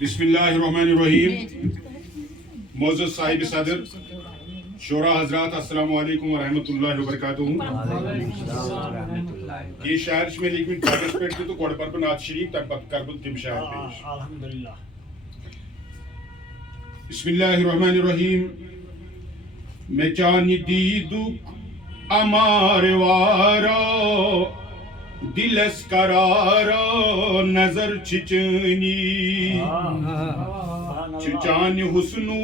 बिस्मिल्लाहिर्रहमानिर्रहीम। मोअज़्ज़ज़ साहिब सदर, शोरा हजरात, अस्सलामु अलैकुम व रहमतुल्लाहि व बरकातुहू। ये शायर में लेकिन कागज पे तो कोड पर नाथ शरीफ तक करबत तिम शायर पेश। अल्हम्दुलिल्लाह। बिस्मिल्लाहिर्रहमानिर्रहीम। मैं चानी दीदुक अमार वारा दिलस करारा नजर छिचनी चिचान हुस्नु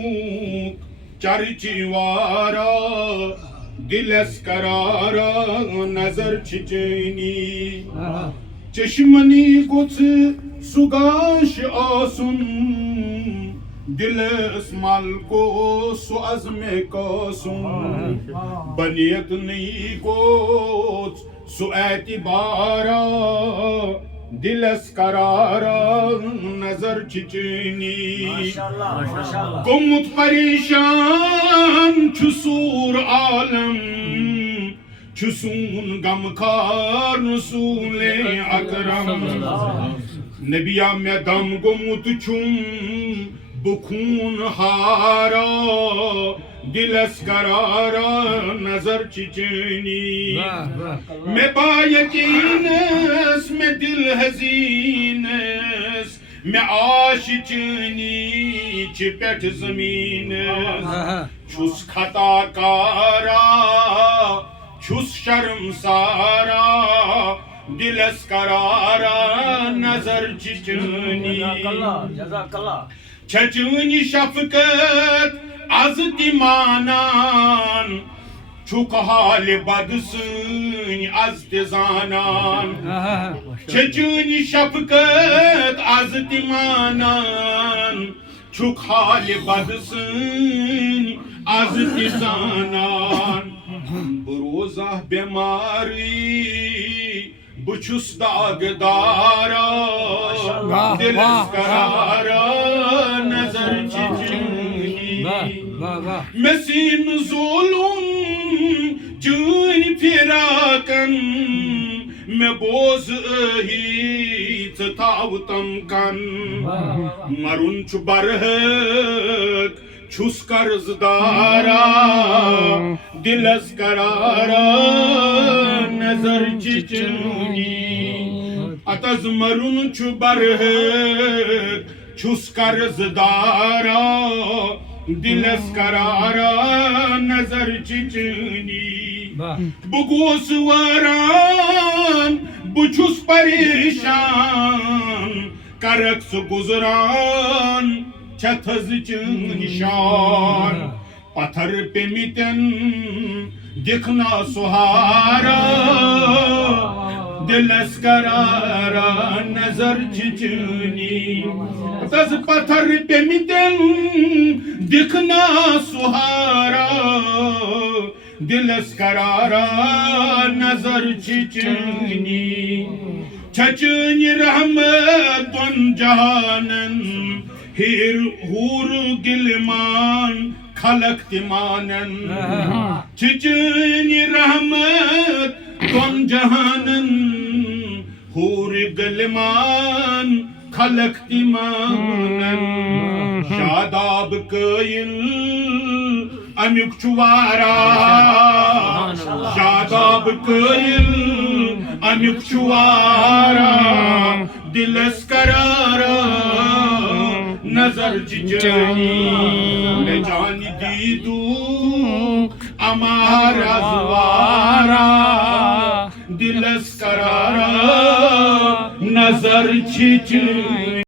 चरचिवारा दिलस करारा नजर छिचनी चश्मनी कुछ सुगाश आसुन दिलस माल को सुअज़्मे कोसुन बनियत नहीं को सुएतिबारा दिलस करारा नजर छिचनी गुमुत परेशान छुसूर आलम छुसून गमखार रसूले अकरम नबिया में दम गुमुत छुम बुखून हारा दिलस करारा नजर छिचनी मैं बायकीनस में दिल हजीनस मैं आशिचनी चिपट जमीन छुस खता कारा छुस शर्म सारा दिलस करारा नजर छिचनी छचनी शफकत az dimanan çok hali badısın az dizanan çecuni şapkat az dimanan çok hali badısın az dizanan brozah bemari buçus dağdara dilis karara nazar çiçin Mesin zulüm cün firakan me boz ahit tavtam kan marun çubarhak çus karzdara dilas karara nazar çiçuni ataz marun çubarhak çus karzdara दिलस करारा नजर छिचनी बुगोस वरान बुछुस परेशान crux गुजरान छथज निशान पत्थर पे मितन दिखना सुहारा दिलस करारा नजर छिचनी तज पत्थर पे मितन दिखना सुहारा दिलस करारा नजर छिचनी छचनी रहमत जहानन हिर हूर गिलमान खलक तिमानन छिचनी रहमत जहानन हूर गिलमान खलक तिमानन शादाब कइल अमुक चुवारा शादाब कइल अमुक चुवारा दिलस करारा नजर छिचनी मैं जानी दीदू अमार अज़वारा दिलस करारा नजर छिचनी